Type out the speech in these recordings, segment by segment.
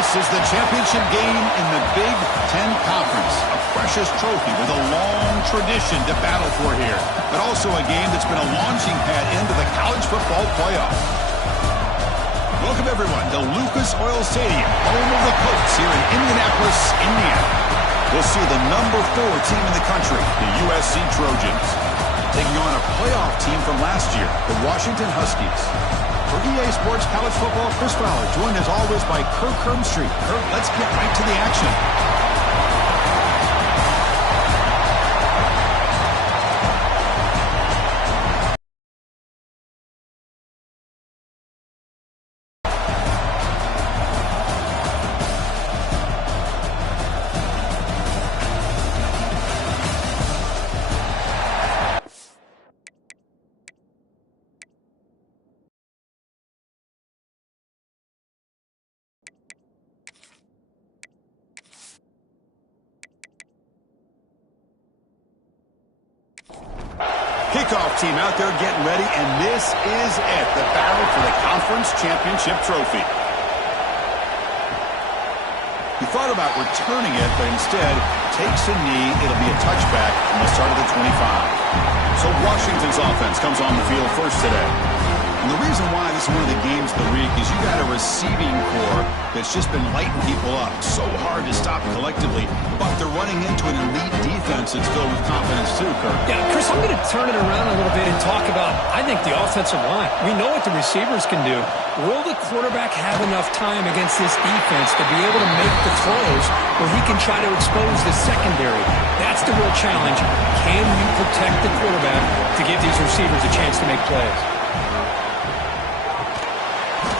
This is the championship game in the Big Ten Conference. A precious trophy with a long tradition to battle for here. But also a game that's been a launching pad into the college football playoff. Welcome, everyone, to Lucas Oil Stadium, home of the Colts here in Indianapolis, Indiana. We'll see the number 4 team in the country, the USC Trojans, taking on a playoff team from last year, the Washington Huskies. For EA Sports College Football, Chris Fowler, joined as always by Kirk Herbstreit. Kirk, let's get right to the action. Kickoff team out there getting ready, and this is it, the battle for the conference championship trophy. He thought about returning it, but instead takes a knee. It'll be a touchback from the start of the 25. So Washington's offense comes on the field first today. And the reason why this is one of the games of the week is you got a receiving core that's just been lighting people up. So hard to stop collectively, but they're running into an elite defense that's filled with confidence too, Kirk. Yeah, Chris, I'm going to turn it around a little bit and talk about, I think, the offensive line. We know what the receivers can do. Will the quarterback have enough time against this defense to be able to make the throws where he can try to expose the secondary? That's the real challenge. Can you protect the quarterback to give these receivers a chance to make plays?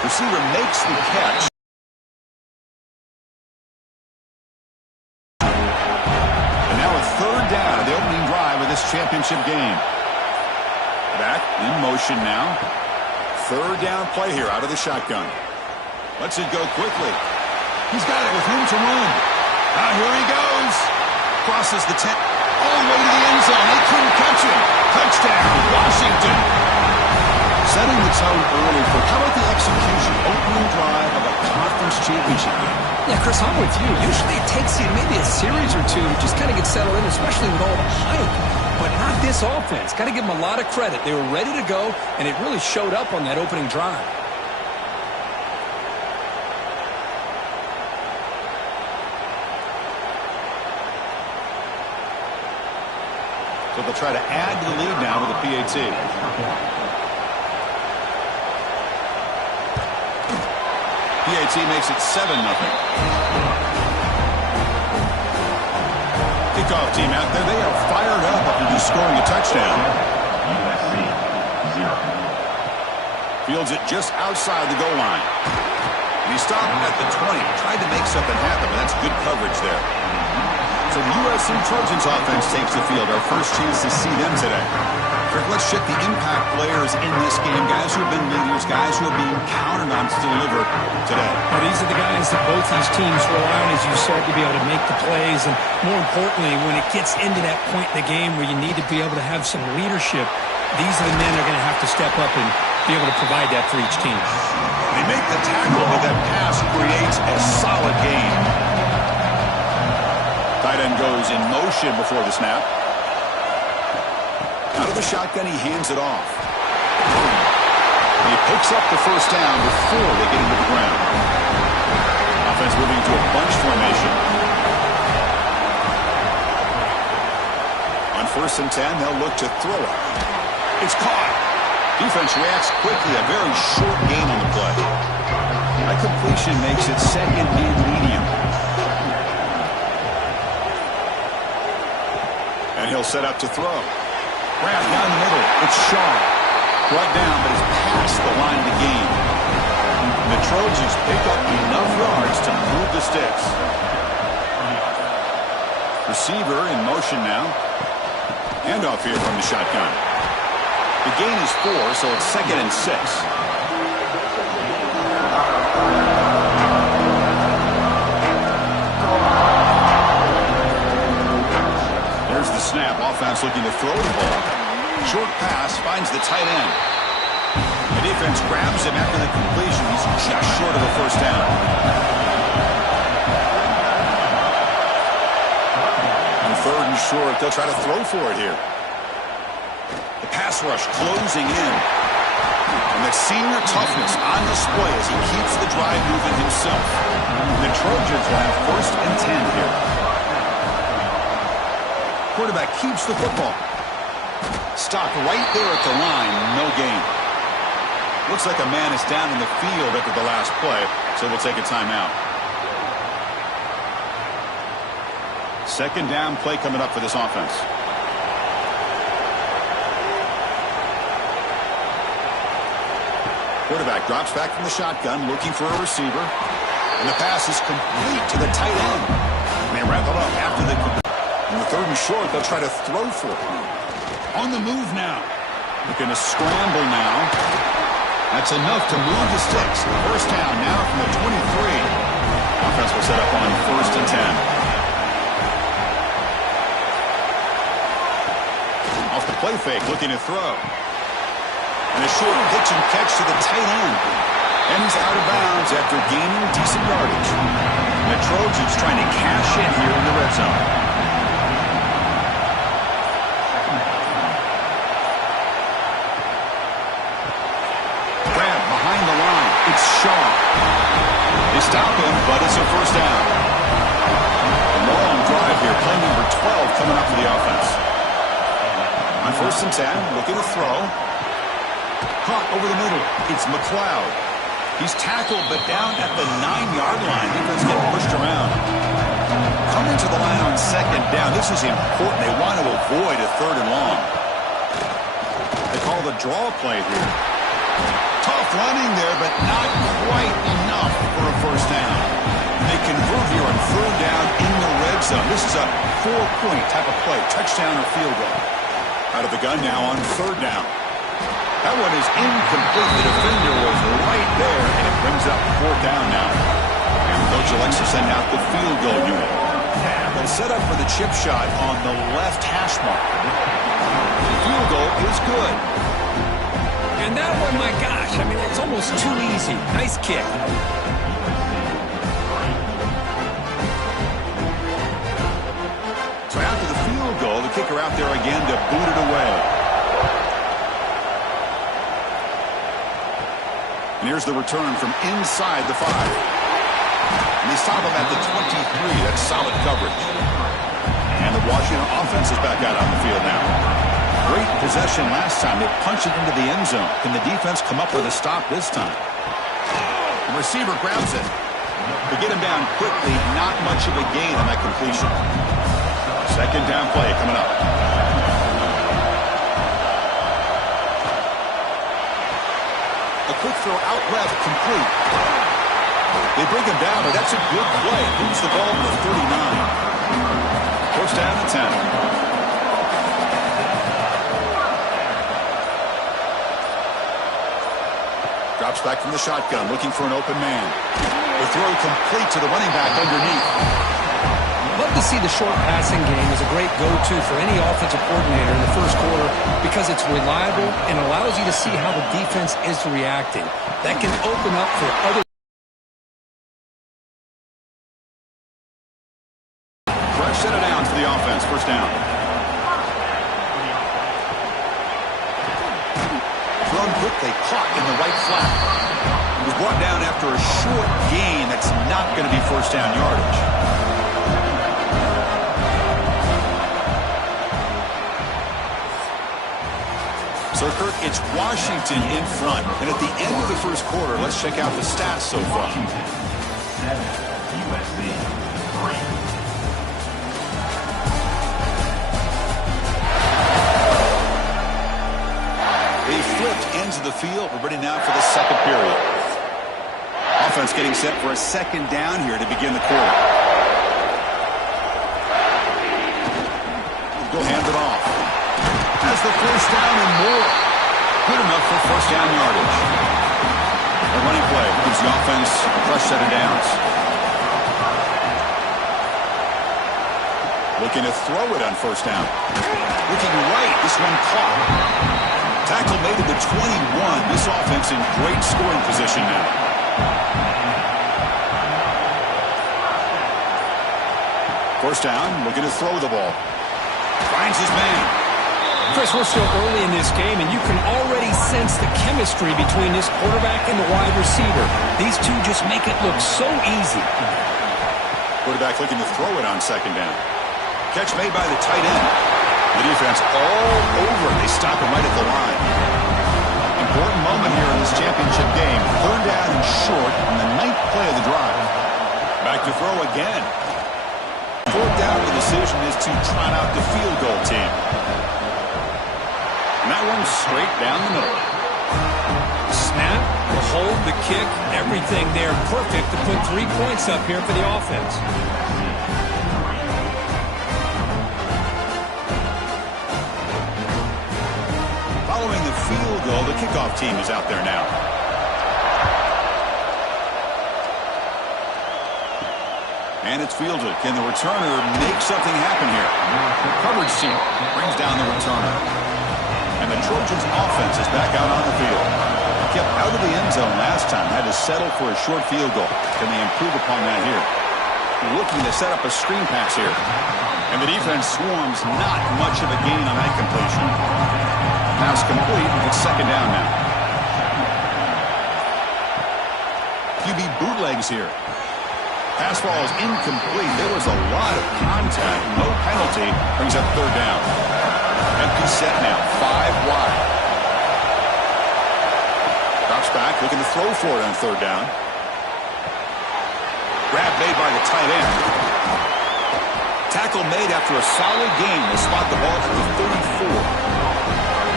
Receiver makes the catch. And now a third down of the opening drive of this championship game. Back in motion now. Third down play here out of the shotgun. Lets it go quickly. He's got it with room to run. Here he goes. Crosses the 10. All the way to the end zone. They couldn't catch him. Touchdown, Washington. Setting the tone early for how about the execution, opening drive of a conference championship game? Yeah, Chris, I'm with you. Usually it takes you maybe a series or two to just kind of get settled in, especially with all the hype. But not this offense. Got to give them a lot of credit. They were ready to go, and it really showed up on that opening drive. So they'll try to add to the lead now with a PAT. PAT makes it 7-0. Kickoff team out there. They are fired up after just scoring a touchdown. USC 0. Fields it just outside the goal line. And he stopped at the 20. Tried to make something happen, but that's good coverage there. So the USC Trojans offense takes the field. Our first chance to see them today. Kirk, let's check the impact players in this game. Guys who have been leaders, guys who are being counted on to deliver today. Now, these are the guys that both these teams rely on, as you said, to be able to make the plays. And more importantly, when it gets into that point in the game where you need to be able to have some leadership, these are the men that are going to have to step up and be able to provide that for each team. They make the tackle, but that pass creates a solid gain. Tight end goes in motion before the snap. Out of the shotgun, he hands it off. He picks up the first down before they get into the ground. Offense moving to a bunch formation. On 1st and 10, they'll look to throw it. It's caught. Defense reacts quickly. A very short gain on the play. That completion makes it second and medium. And he'll set up to throw. Grab down the middle. It's sharp. Brought down, but it's past the line to gain. And the Trojans pick up enough yards to move the sticks. Receiver in motion now. Handoff here from the shotgun. The gain is 4, so it's 2nd and 6. There's the snap. Offense looking to throw the ball. Short pass finds the tight end. The defense grabs him after the completion. He's just short of a first down. short. They'll try to throw for it here. The pass rush closing in. And the senior toughness on display as he keeps the drive moving himself. The Trojans will have 1st and 10 here. Quarterback keeps the football. Stopped right there at the line. No gain. Looks like a man is down in the field after the last play, so we'll take a timeout. 2nd down play coming up for this offense. Quarterback drops back from the shotgun, looking for a receiver. And the pass is complete to the tight end. And they wrap it up after the... In the 3rd and short, they'll try to throw for it. On the move now. Looking to scramble now. That's enough to move the sticks. 1st down now from the 23. Offense will set up on 1st and 10. Off the play fake, looking to throw. And a short pitch and catch to the tight end. And he's out of bounds after gaining decent yardage. And the Trojans trying to cash in here in the red zone. Grab behind the line. It's Shaw. They stop him, but it's a 1st down. A long drive here. Play number 12 coming up for the offense. On 1st and 10, looking to throw. Caught over the middle. It's McLeod. He's tackled, but down at the 9-yard line. Defense getting pushed around. Coming to the line on 2nd down. This is important. They want to avoid a 3rd and long. They call the draw play here. Tough running there, but not quite enough for a 1st down. They convert here on 3rd down in the red zone. This is a 4-point type of play. Touchdown or field goal. Out of the gun now on 3rd down. That one is incomplete. The defender was right there, and it brings up 4th down now. And coach elects to send out the field goal unit. They'll set up for the chip shot on the left hash mark. The field goal is good. And that one, my gosh, I mean, it's almost too easy. Nice kick. So after the field goal, the kicker out there again to boot it away. And here's the return from inside the 5. And they stop him at the 23. That's solid coverage. And the Washington offense is back out on the field now. Great possession last time. They punched it into the end zone. Can the defense come up with a stop this time? The receiver grabs it. They get him down quickly. Not much of a gain on that completion. 2nd down play coming up. A quick throw out left, complete. They bring him down, but that's a good play. Moves the ball to the 39. 1st down and 10. Drops back from the shotgun, looking for an open man. The throw complete to the running back underneath. Love to see the short passing game as a great go-to for any offensive coordinator in the 1st quarter because it's reliable and allows you to see how the defense is reacting. That can open up for other. Fresh set of downs for the offense. 1st down. Thrown quickly, caught in the right flat. It was brought down after a short gain. That's not going to be 1st down yardage. So, Kirk, it's Washington in front. And at the end of the 1st quarter, let's check out the stats so far. 7, USC 3. They flipped ends of the field. We're ready now for the 2nd period. Offense getting set for a 2nd down here to begin the quarter. Go hand it off. Has the 1st down and more. Good enough for 1st down yardage. A running play gives the offense a fresh set of downs. Looking to throw it on 1st down. Looking right. This one caught. Tackle made at the 21. This offense in great scoring position now. First down, looking to throw the ball. Finds his man. Chris, we're still early in this game, and you can already sense the chemistry between this quarterback and the wide receiver. These two just make it look so easy. Quarterback looking to throw it on second down. Catch made by the tight end. The defense all over. They stop him right at the line. Important moment here in this championship game. Third down and short on the 9th play of the drive. Back to throw again. Fourth down, the decision is to trot out the field goal team. And that one's straight down the middle. The snap, the hold, the kick, everything there perfect to put 3 points up here for the offense. Following the field goal, the kickoff team is out there now. And it's fielded. Can the returner make something happen here? Coverage team brings down the returner. And the Trojans' offense is back out on the field. Kept out of the end zone last time. Had to settle for a short field goal. Can they improve upon that here? Looking to set up a screen pass here. And the defense swarms. Not much of a gain on that completion. Pass complete. It's second down now. QB bootlegs here. Pass ball is incomplete. There was a lot of contact. No penalty. Brings up third down. Empty set now. 5 wide. Drops back. Looking to throw for it on third down. Grab made by the tight end. Tackle made after a solid gain. They spot the ball at the 34.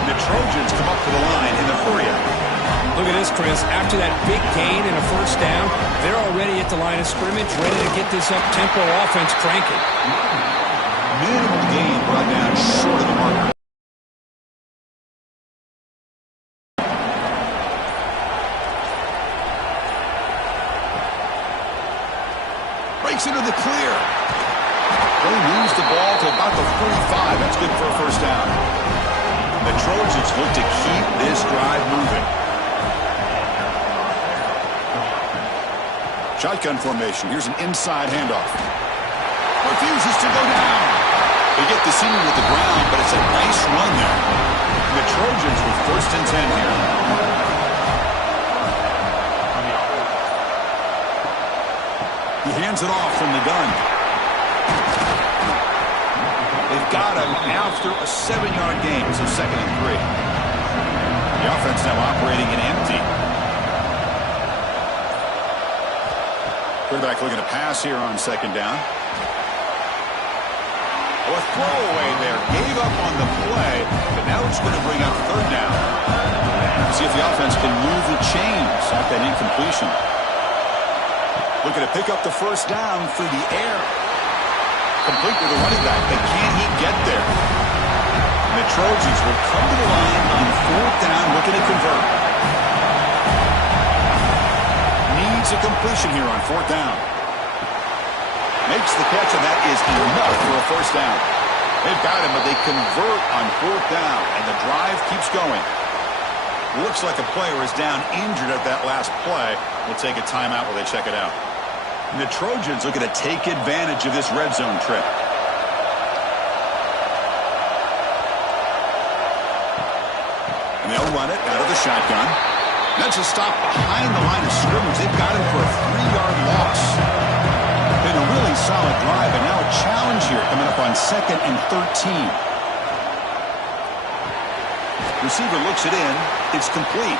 And the Trojans come up to the line in the 40. Look at this, Chris. After that big gain and a first down, they're already at the line of scrimmage, ready to get this up-tempo offense cranking. Minimal gain brought down short of the marker. Breaks into the clear. They lose the ball to about the 45. That's good for a first down. The Trojans look to keep this drive moving. Shotgun formation. Here's an inside handoff. Refuses to go down. They get the senior with the ground, but it's a nice run there. The Trojans with first and 10 here. He hands it off from the gun. They've got him after a 7-yard gain, so second and 3. The offense now operating in empty. Quarterback looking to pass here on second down. Oh, a throwaway there. Gave up on the play, but now it's going to bring up third down. See if the offense can move the chains off that incompletion. Looking to pick up the first down through the air. Complete with the running back. But can he get there? And the Trojans will come to the line on fourth down, looking to convert. Needs a completion here on fourth down. Makes the catch, and that is enough for a first down. They've got him, but they convert on fourth down, and the drive keeps going. Looks like a player is down injured at that last play. We'll take a timeout while they check it out. And the Trojans looking to take advantage of this red zone trip. And they'll run it out of the shotgun. That's a stop behind the line of scrimmage. They've got him for a 3-yard loss. Been a really solid drive, and now a challenge here coming up on second and 13. Receiver looks it in. It's complete.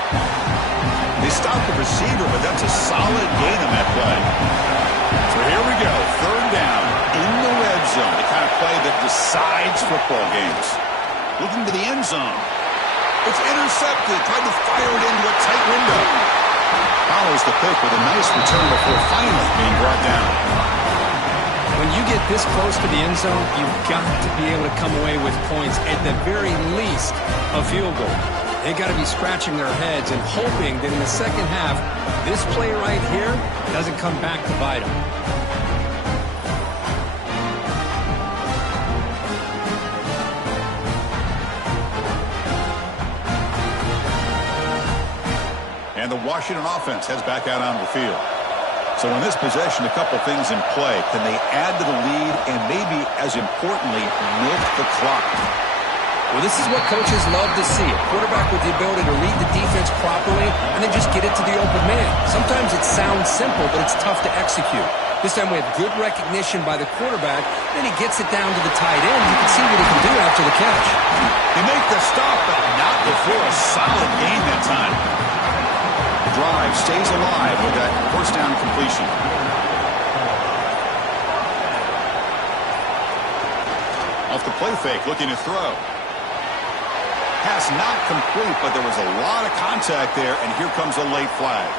They stop the receiver, but that's a solid gain on that play. So here we go. Third down in the red zone. The kind of play that decides football games. Looking to the end zone. It's intercepted. Tried to fire it into a tight window. Follows the pick with a nice return before finally being brought down. When you get this close to the end zone, you've got to be able to come away with points, at the very least, a field goal. They've got to be scratching their heads and hoping that in the second half, this play right here doesn't come back to bite them. And the Washington offense heads back out onto the field. So in this possession, a couple things in play. Can they add to the lead and maybe, as importantly, milk the clock? Well, this is what coaches love to see. A quarterback with the ability to read the defense properly and then just get it to the open man. Sometimes it sounds simple, but it's tough to execute. This time we have good recognition by the quarterback. Then he gets it down to the tight end. You can see what he can do after the catch. They make the stop, but not before a solid gain that time. The drive stays alive with that first down completion. Off the play fake, looking to throw. Pass not complete, but there was a lot of contact there, and here comes a late flag.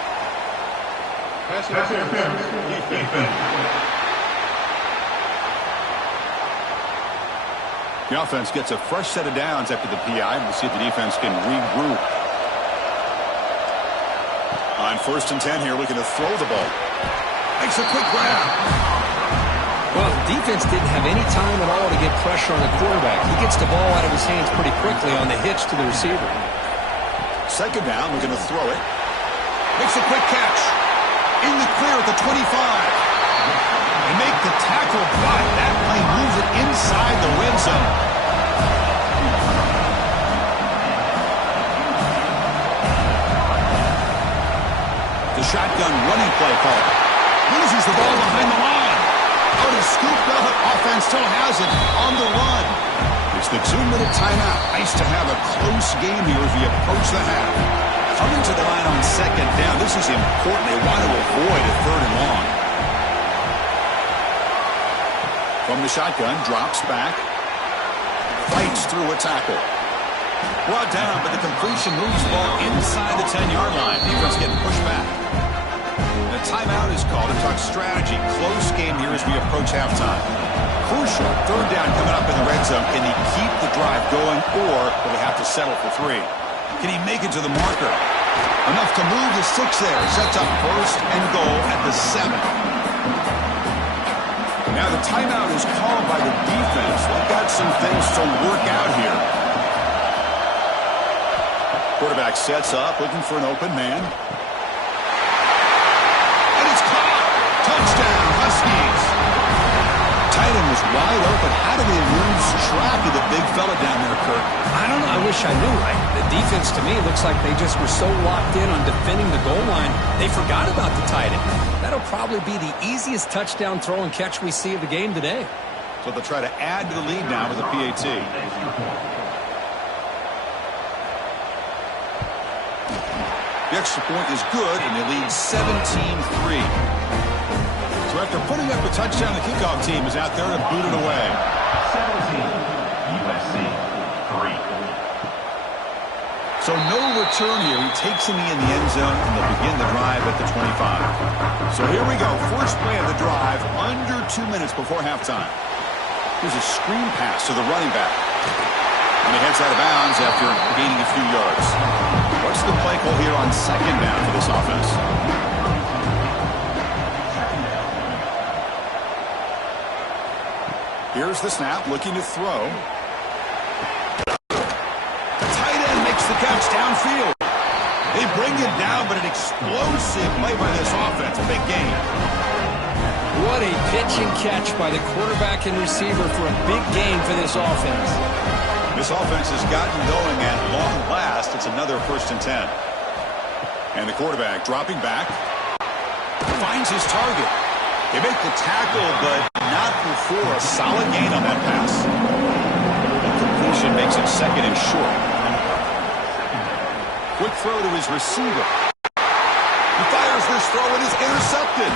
The offense gets a fresh set of downs after the PI. We'll see if the defense can regroup. On 1st and 10 here, looking to throw the ball. Makes a quick grab. Well, the defense didn't have any time at all to get pressure on the quarterback. He gets the ball out of his hands pretty quickly on the hitch to the receiver. 2nd down, we're going to throw it. Makes a quick catch. In the clear at the 25. They make the tackle, but that play moves it inside the red zone. The shotgun running play call. Loses the ball behind the line. Out is scooped up. Offense still has it on the run. It's the 2-minute timeout. Nice to have a close game here as we approach the half. Coming to the line on 2nd down. This is important. They want to avoid a 3rd and long. From the shotgun, drops back. Fights through a tackle. Brought down, but the completion moves the ball inside the 10-yard line. Defense getting pushed back. The timeout is called to talk strategy. Close game here as we approach halftime. Crucial 3rd down coming up in the red zone. Can he keep the drive going, or will he have to settle for 3? Can he make it to the marker? Enough to move the 6 there. Sets up 1st and goal at the 7. Now the timeout is called by the defense. They've got some things to work out here. Quarterback sets up, looking for an open man. And it's caught! Touchdown, Huskies! Tight end was wide open. How do they lose track of the big fella down there, Kirk? I don't know. I wish I knew. The defense, to me, looks like they just were so locked in on defending the goal line, they forgot about the tight end. That'll probably be the easiest touchdown throw and catch we see of the game today. So they'll try to add to the lead now with a PAT. The extra point is good, and they lead 17-3. So after putting up a touchdown, the kickoff team is out there to boot it away. 17, USC 3. So no return here. He takes him in the end zone, and they'll begin the drive at the 25. So here we go. First play of the drive, under 2 minutes before halftime. Here's a screen pass to the running back. And he heads out of bounds after gaining a few yards. What's the play call here on 2nd down for this offense? Here's the snap, looking to throw. The tight end makes the catch downfield. They bring him down, but an explosive play by this offense. A big gain. What a pitch and catch by the quarterback and receiver for a big gain for this offense. This offense has gotten going at long last. It's another 1st and 10. And the quarterback dropping back. Finds his target. They make the tackle, but not before a solid gain on that pass. The completion makes it 2nd and short. Quick throw to his receiver. He fires this throw and is intercepted.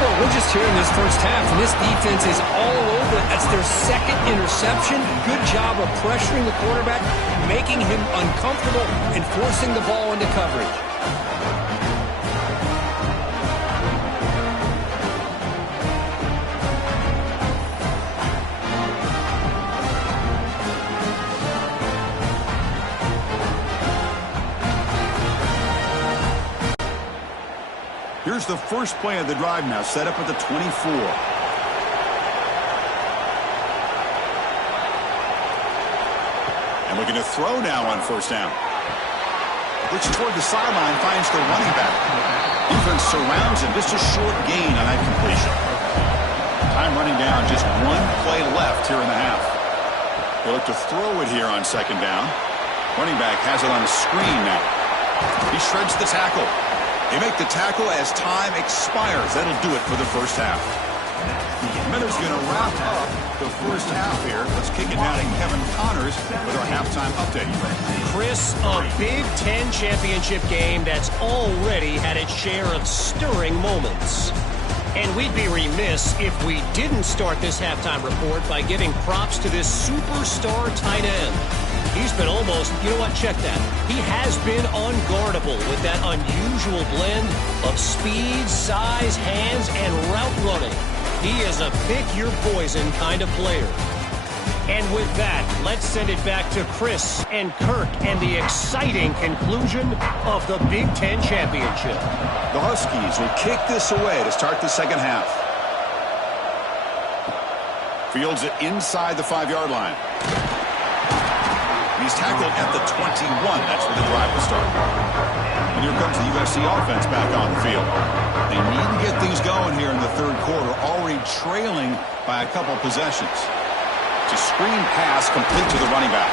Well, we're just here in this first half, and this defense is all over it. That's their 2nd interception. Good job of pressuring the quarterback, making him uncomfortable, and forcing the ball into coverage. Here's the first play of the drive now, set up at the 24. And looking to throw now on 1st down. looks toward the sideline, finds the running back. Defense surrounds him. Just a short gain on that completion. Time running down, just one play left here in the half. They look to throw it here on second down. Running back has it on a screen now. He shreds the tackle. They make the tackle as time expires. That'll do it for the first half. Miller's going to wrap up the first half here. Let's kick it down to Kevin Connors with our halftime update. Chris, a Big Ten championship game that's already had its share of stirring moments. And we'd be remiss if we didn't start this halftime report by giving props to this superstar tight end. He's been almost, you know what, check that. He has been unguardable with that unusual blend of speed, size, hands, and route running. He is a pick-your-poison kind of player. And with that, let's send it back to Chris and Kirk and the exciting conclusion of the Big Ten Championship. The Huskies will kick this away to start the second half. Fields it inside the 5-yard line. He's tackled at the 21. That's where the drive will start. And here comes the USC offense back on the field. They need to get things going here in the third quarter, already trailing by a couple possessions. It's a screen pass complete to the running back.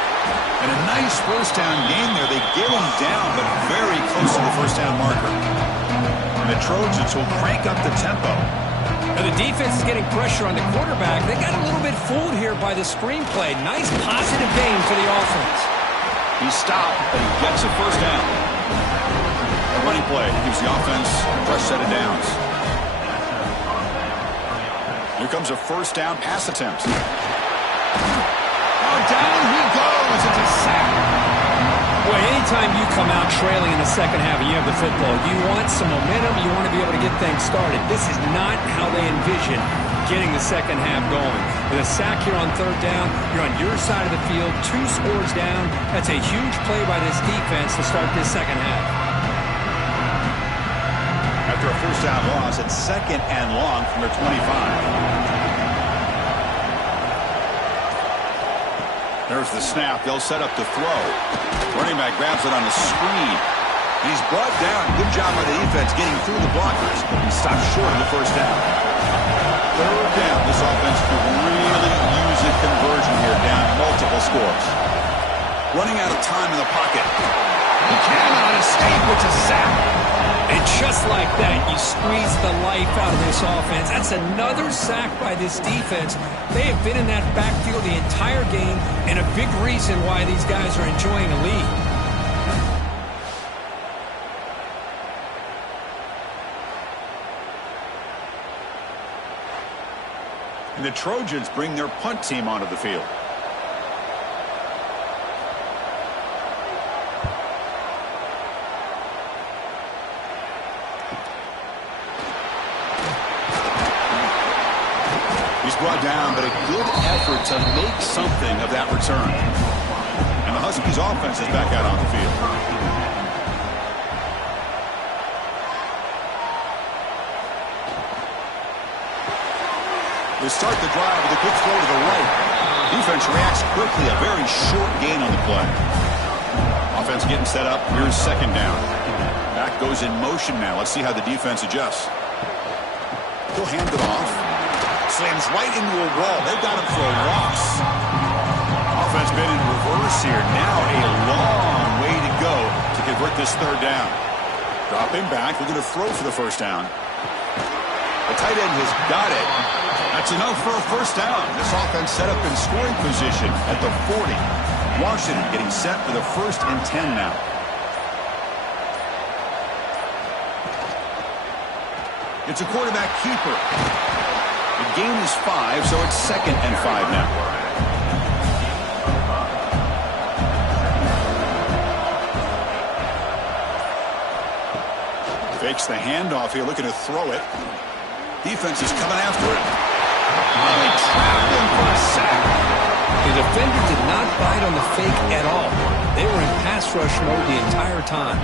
And a nice first down gain there. They get him down, but very close to the first down marker. And the Trojans will crank up the tempo. Now the defense is getting pressure on the quarterback. They got a little bit fooled here by the screenplay. Nice positive gain for the offense. He stopped, but he gets a first down. A running play gives the offense a fresh set of downs. Here comes a first down pass attempt. Oh, down he goes. It's a sack. Boy, anytime you come out trailing in the second half and you have the football, you want some momentum, you want to be able to get things started. This is not how they envision getting the second half going. With a sack here on third down, you're on your side of the field, 2 scores down. That's a huge play by this defense to start this second half. After a first down loss, it's second and long from their 25. There's the snap. They'll set up the throw. Running back grabs it on the screen. He's brought down. Good job by the defense getting through the blockers. He stopped short of the first down. Third down. This offense could really use a conversion here, down multiple scores. Running out of time in the pocket. He cannot escape. It's a sack. And just like that, you squeeze the life out of this offense. That's another sack by this defense. They have been in that backfield the entire game, and a big reason why these guys are enjoying a lead. And the Trojans bring their punt team onto the field. Brought down, but a good effort to make something of that return. And the Huskies offense is back out on the field. They start the drive with a quick throw to the right. Defense reacts quickly, a very short gain on the play. Offense getting set up. Here's second down. Back goes in motion now. Let's see how the defense adjusts. He'll hand it off. Slams right into a wall. They've got him for a loss. Offense been in reverse here. Now a long way to go to convert this third down. Dropping back. We're going to throw for the first down. The tight end has got it. That's enough for a first down. This offense set up in scoring position at the 40. Washington getting set for the 1st and 10 now. It's a quarterback keeper. The gain is 5, so it's 2nd and 5 now. Fakes the handoff here, looking to throw it. Defense is coming after it. Oh, they trapped him for a sack. The defender did not bite on the fake at all. They were in pass rush mode the entire time.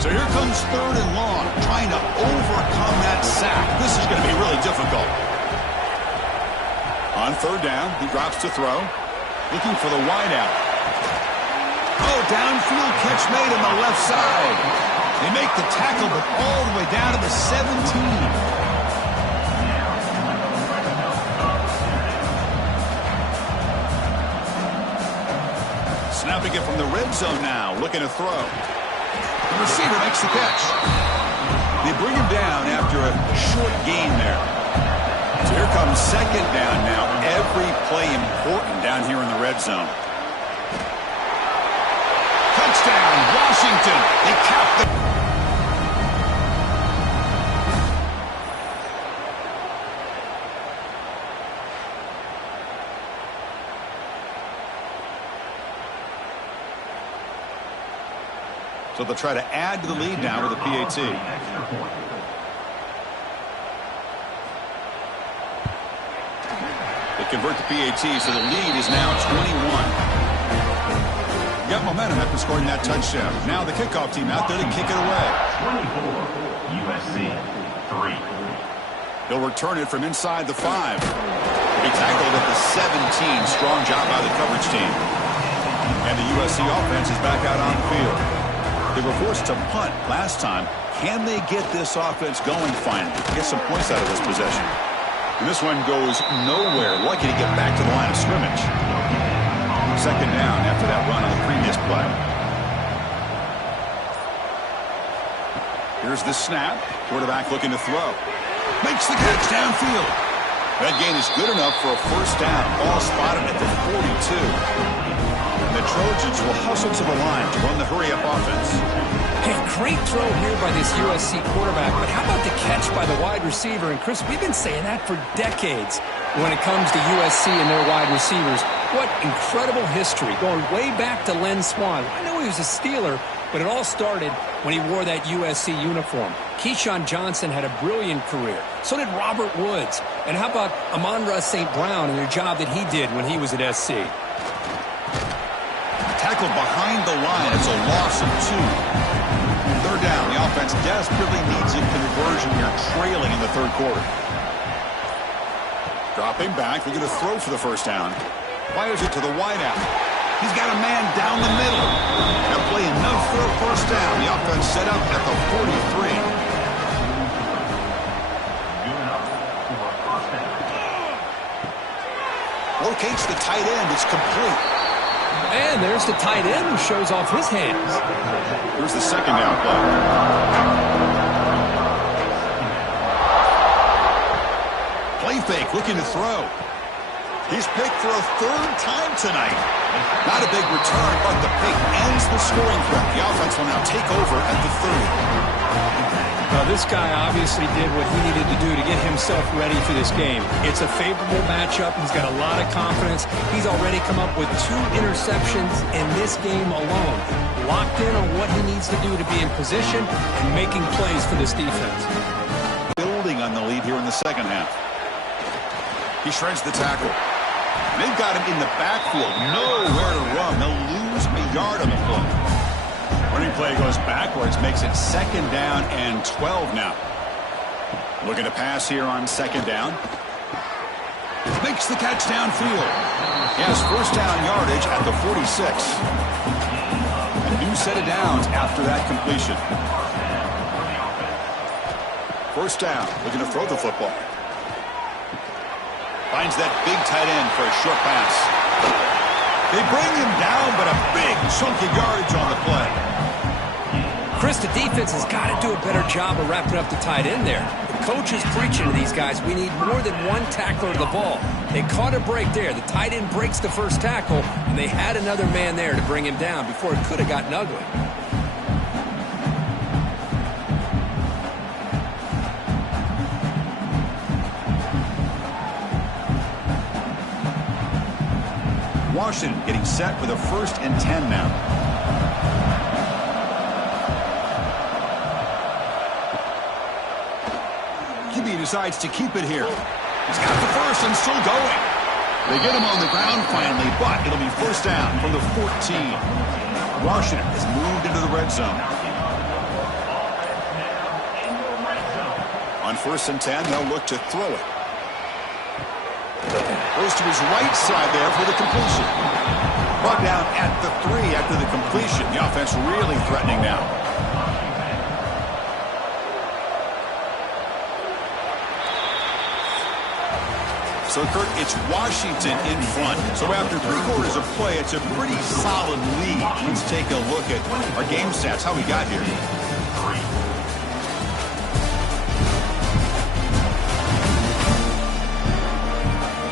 So here comes difficult. On third down, he drops to throw. Looking for the wideout. Oh, downfield catch made on the left side. They make the tackle, but all the way down to the 17. Snapping it from the red zone now, looking to throw. The receiver makes the catch. They bring him down after a short gain there. So here comes second down now. Every play important down here in the red zone. Touchdown, Washington. They cap the... So they'll try to add to the lead now with a PAT. They convert the PAT, so the lead is now 21. Got momentum after scoring that touchdown. Now the kickoff team out there to kick it away. 24, USC, 3. They'll return it from inside the 5. He tackled at the 17. Strong job by the coverage team. And the USC offense is back out on the field. They were forced to punt last time. Can they get this offense going finally? Get some points out of this possession. And this one goes nowhere. Lucky to get back to the line of scrimmage. Second down after that run on the previous play. Here's the snap. Quarterback looking to throw. Makes the catch downfield. That gain is good enough for a first down. Ball spotted at the 42. The Trojans will hustle to the line to run the hurry-up offense. Hey, great throw here by this USC quarterback, but how about the catch by the wide receiver? And, Chris, we've been saying that for decades when it comes to USC and their wide receivers. What incredible history, going way back to Len Swan. I know he was a Steeler, but it all started when he wore that USC uniform. Keyshawn Johnson had a brilliant career. So did Robert Woods. And how about Amon-Ra St. Brown and the job that he did when he was at SC? Tackled behind the line. It's a loss of 2. Third down. The offense desperately needs a conversion here, trailing in the third quarter. Dropping back. They're going to throw for the first down. Fires it to the wideout. He's got a man down the middle. They'll play enough for a first down. The offense set up at the 43. Locates the tight end. It's complete. And there's the tight end who shows off his hands. Here's the second down play. Play fake, looking to throw. He's picked for a third time tonight. Not a big return, but the pick ends the scoring threat. The offense will now take over at the 30. This guy obviously did what he needed to do to get himself ready for this game. It's a favorable matchup. He's got a lot of confidence. He's already come up with 2 interceptions in this game alone. Locked in on what he needs to do to be in position and making plays for this defense. Building on the lead here in the second half. He shreds the tackle. They've got him in the backfield. Nowhere to run. They'll lose a yard on the play. Running play goes backwards, makes it second down and 12 now. Looking to pass here on second down. Makes the catch downfield. He has first down yardage at the 46. A new set of downs after that completion. First down, looking to throw the football. Finds that big tight end for a short pass. They bring him down, but a big chunk of yardage on the play. Chris, the defense has got to do a better job of wrapping up the tight end there. The coach is preaching to these guys, we need more than one tackler of the ball. They caught a break there. The tight end breaks the first tackle, and they had another man there to bring him down before it could have gotten ugly. Washington getting set with a 1st and 10 now. QB decides to keep it here. He's got the first and still going. They get him on the ground finally, but it'll be first down from the 14. Washington has moved into the red zone. On 1st and 10, they'll look to throw it. Goes to his right side there for the completion. Brought down at the 3 after the completion. The offense really threatening now. So, Kurt, it's Washington in front. So after 3 quarters of play, it's a pretty solid lead. Let's take a look at our game stats, how we got here.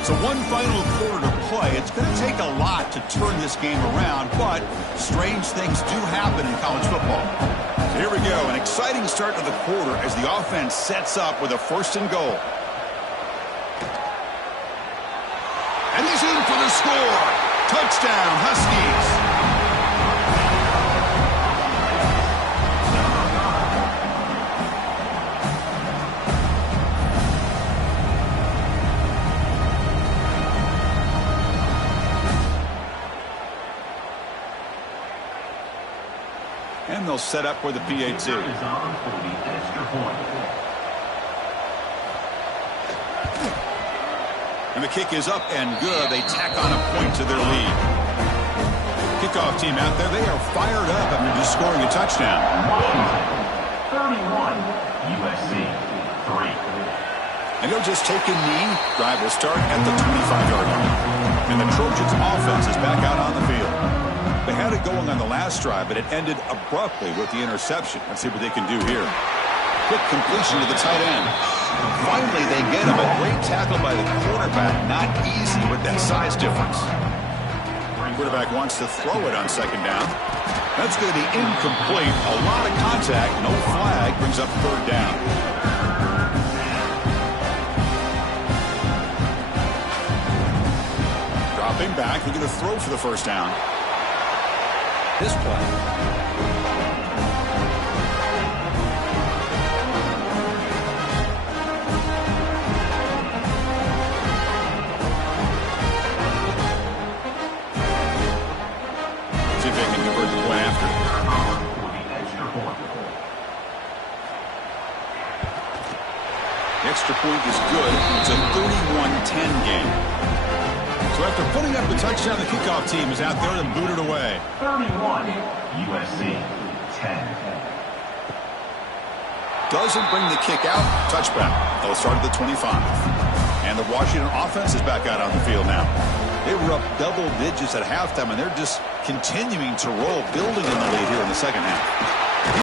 So one final quarter to play. It's going to take a lot to turn this game around, but strange things do happen in college football. So here we go, an exciting start to the quarter as the offense sets up with a 1st and goal. And he's in for the score. Touchdown, Huskies. And they'll set up with the PAT. And the kick is up and good. They tack on a point to their lead. Kickoff team out there, they are fired up after just scoring a touchdown. 31, USC 3. And they'll just take a knee. Drive will start at the 25-yard line. And the Trojans offense is back out on the field. They had it going on the last drive, but it ended abruptly with the interception. Let's see what they can do here. Quick completion to the tight end. Finally, they get him. A great tackle by the quarterback. Not easy with that size difference. Quarterback wants to throw it on 2nd down. That's going to be incomplete. A lot of contact. No flag. Brings up 3rd down. Dropping back. They're going to throw for the 1st down. This play. See if they can convert the point after. The extra point is good. It's a 31-10 game. So after putting up the touchdown, the kickoff team is out there and booted away. 31, USC 10. Doesn't bring the kick out. Touchback. They'll start at the 25. And the Washington offense is back out on the field now. They were up double digits at halftime, and they're just continuing to roll, building in the lead here in the 2nd half.